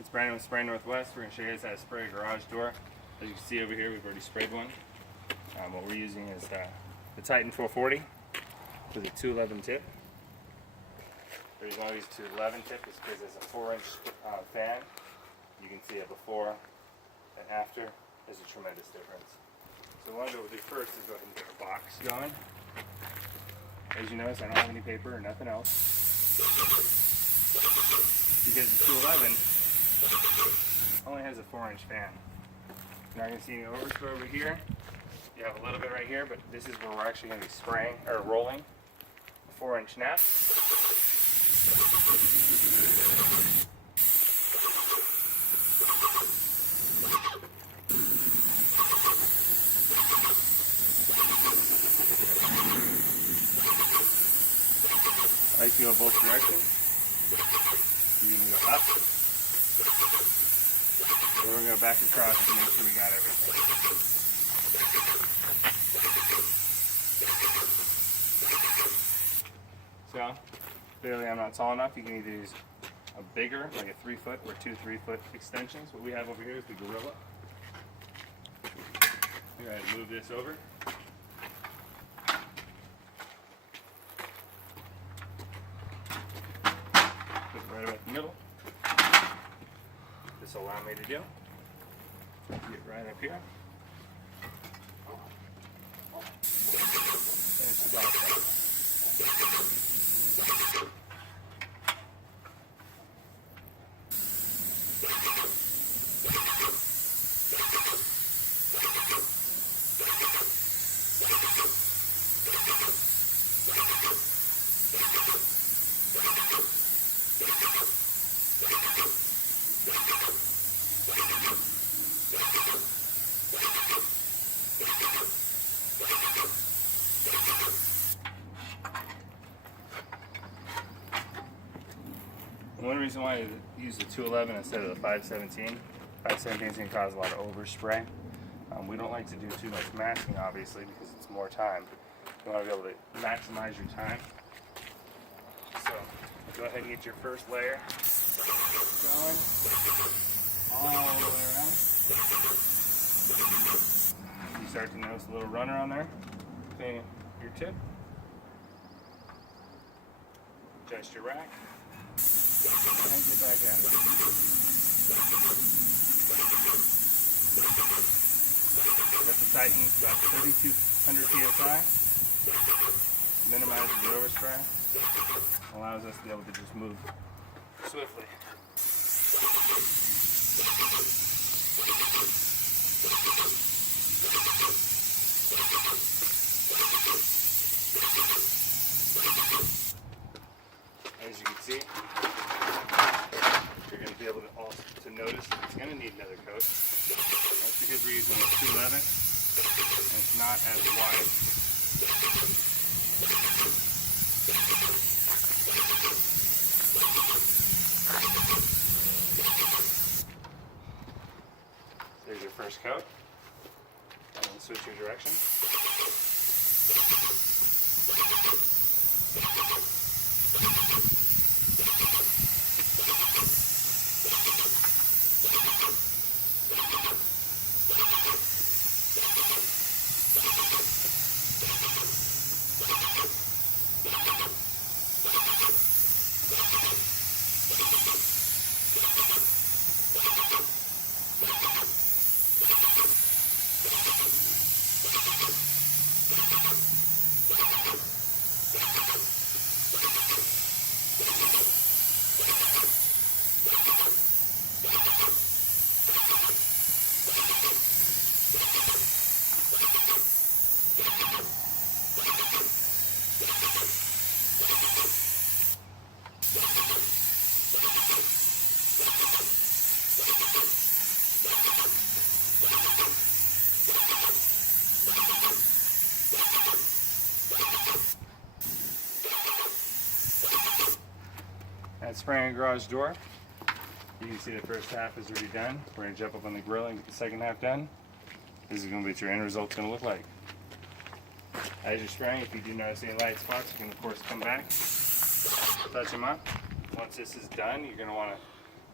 It's Brandon with Spray Northwest. We're going to show you guys how to spray a garage door. As you can see over here, we've already sprayed one. What we're using is the Titan 440 with a 211 tip. The reason why we use 211 tip is because it's a 4-inch fan. You can see it before and after. There's a tremendous difference. So what we'll do first is go ahead and get the box going. As you notice, I don't have any paper or nothing else. Because the 211 only has a 4-inch fan. You're not going to see any overspray over here. You have a little bit right here, but this is where we're actually going to be spraying or rolling a 4-inch nap. I like to go both directions. You're going to go up. And we're going to go back across to make sure we got everything. So, clearly I'm not tall enough. You can either use a bigger, like a 3-foot or 2 3-foot extensions. What we have over here is the Gorilla. Go ahead and move this over. Put it right about the middle. This will allow me to do. Get right up here. Finish the box up. One reason why I use the 211 instead of the 517, 517 is going to cause a lot of overspray. We don't like to do too much masking, obviously, because it's more time. You want to be able to maximize your time. So go ahead and get your first layer going all the way around. You start to notice a little runner on there. Clean your tip. Adjust your rack. And get back at it. Got the Titan about 3,200 psi. Minimizes the overspray. Allows us to be able to just move swiftly. As you can see, you're going to be able to notice that it's going to need another coat. That's because we're using a 211 and it's not as wide. There's your first coat. And then switch your direction. That's spraying a garage door. You can see the first half is already done. We're going to jump up on the grill and get the second half done. This is going to be what your end result's going to look like. As you're spraying, if you do notice any light spots, you can of course come back, touch them up. Once this is done, you're going to want to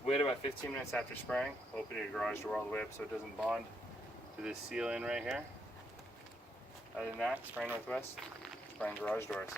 Wait about 15 minutes after spraying. Open your garage door all the way up so it doesn't bond to this seal in right here. Other than that, spray Northwest, spraying garage doors.